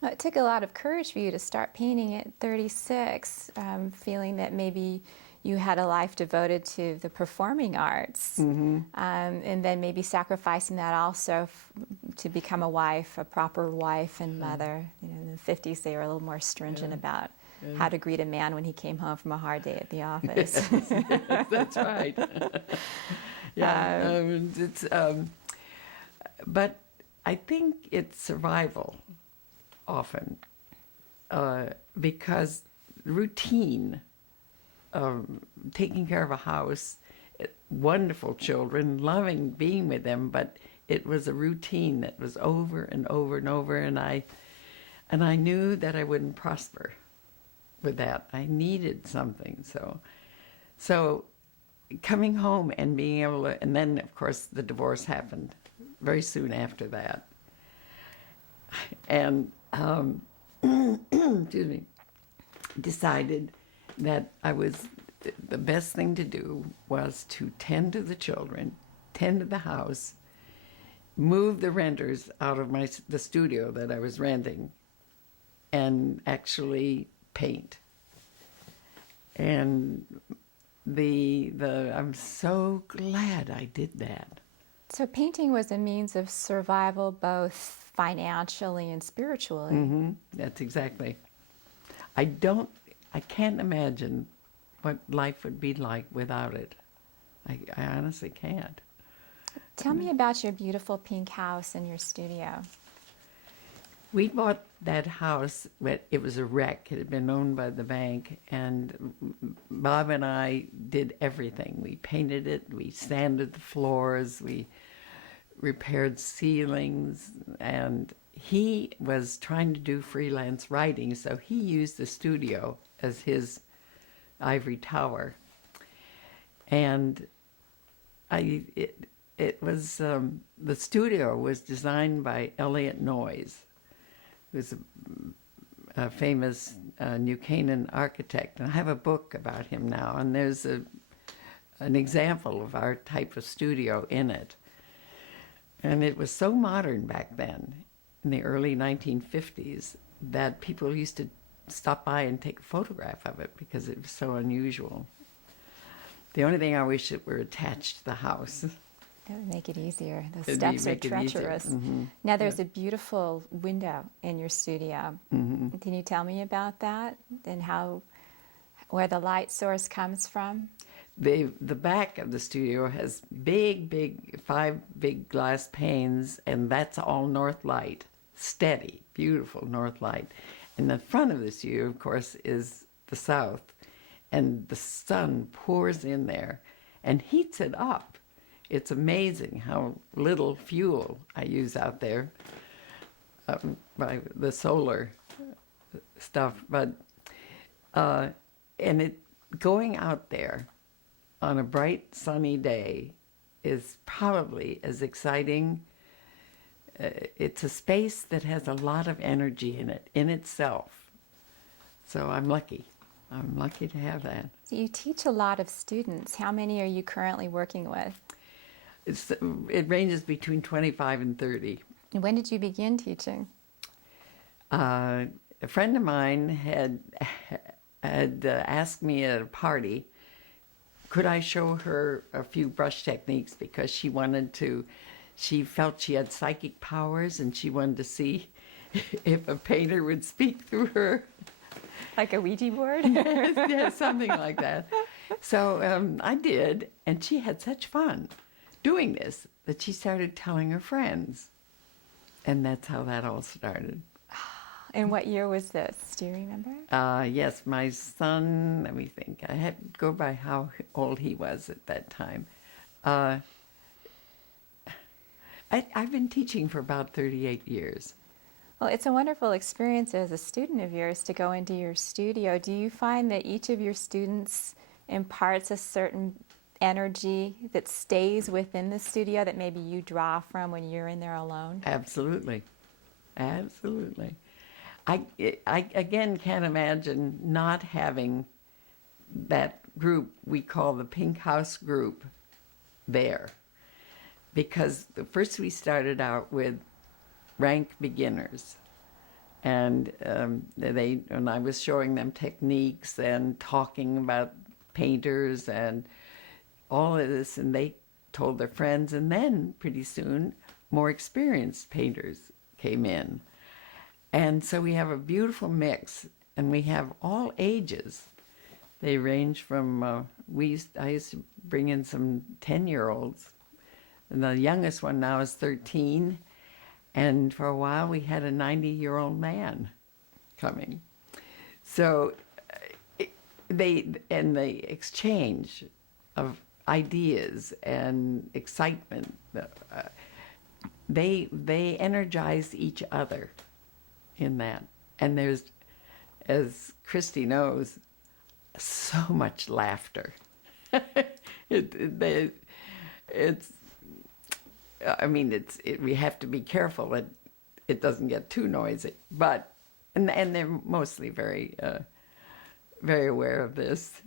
Well, it took a lot of courage for you to start painting at 36, feeling that maybe you had a life devoted to the performing arts, and then maybe sacrificing that also to become a wife, a proper wife and mother. You know, in the 50s, they were a little more stringent about how to greet a man when he came home from a hard day at the office. Yes, that's right. But I think it's survival often, because routine, taking care of a house, wonderful children, loving being with them, but it was a routine that was over and over and over, and I knew that I wouldn't prosper with that. I needed something, so coming home and being able to, and then of course the divorce happened very soon after that, and excuse me, decided that the best thing to do was to tend to the children, tend to the house, move the renters out of the studio that I was renting, and actually paint. And I'm so glad I did that. So painting was a means of survival both financially and spiritually. That's exactly. I can't imagine what life would be like without it. I honestly can't. Tell me about your beautiful pink house and your studio. We bought that house, but it was a wreck. It had been owned by the bank, and Bob and I did everything. We painted it, we sanded the floors, we repaired ceilings, and he was trying to do freelance writing, so he used the studio as his ivory tower. And it was the studio was designed by Elliot Noyes, who's a famous New Canaan architect, and I have a book about him now, and there's an example of our type of studio in it. And it was so modern back then, in the early 1950s, that people used to stop by and take a photograph of it because it was so unusual. The only thing I wish it were attached to the house. That would make it easier. The steps are treacherous. Now there's a beautiful window in your studio. Can you tell me about that and where the light source comes from? The back of the studio has big 5 big glass panes, and that's all north light, steady, beautiful north light. And the front of the studio, of course, is the south, and the sun pours in there and heats it up. It's amazing how little fuel I use out there by the solar stuff. But and going out there on a bright sunny day is probably as exciting. It's a space that has a lot of energy in it, in itself. So I'm lucky. I'm lucky to have that. So you teach a lot of students. How many are you currently working with? It ranges between 25 and 30. And when did you begin teaching? A friend of mine had asked me at a party, could I show her a few brush techniques, because she felt she had psychic powers and she wanted to see if a painter would speak through her. Like a Ouija board? Yeah, something like that. So I did, and she had such fun doing this that she started telling her friends. And that's how that all started. And what year was this? Do you remember? Yes, my son, let me think. I had to go by how old he was at that time. I've been teaching for about 38 years. Well, it's a wonderful experience as a student of yours to go into your studio. Do you find that each of your students imparts a certain energy that stays within the studio that maybe you draw from when you're in there alone? Absolutely. Absolutely. I again can't imagine not having that group we call the Pink House group there. Because first we started out with rank beginners, And and I was showing them techniques and talking about painters and all of this, and they told their friends, and then pretty soon more experienced painters came in. And so we have a beautiful mix, and we have all ages. They range from, I used to bring in some 10-year-olds, and the youngest one now is 13, and for a while we had a 90-year-old man coming. So the exchange of ideas and excitement, they energize each other in that. And there's, as Christy knows, so much laughter. We have to be careful that it doesn't get too noisy, but and they're mostly very very aware of this.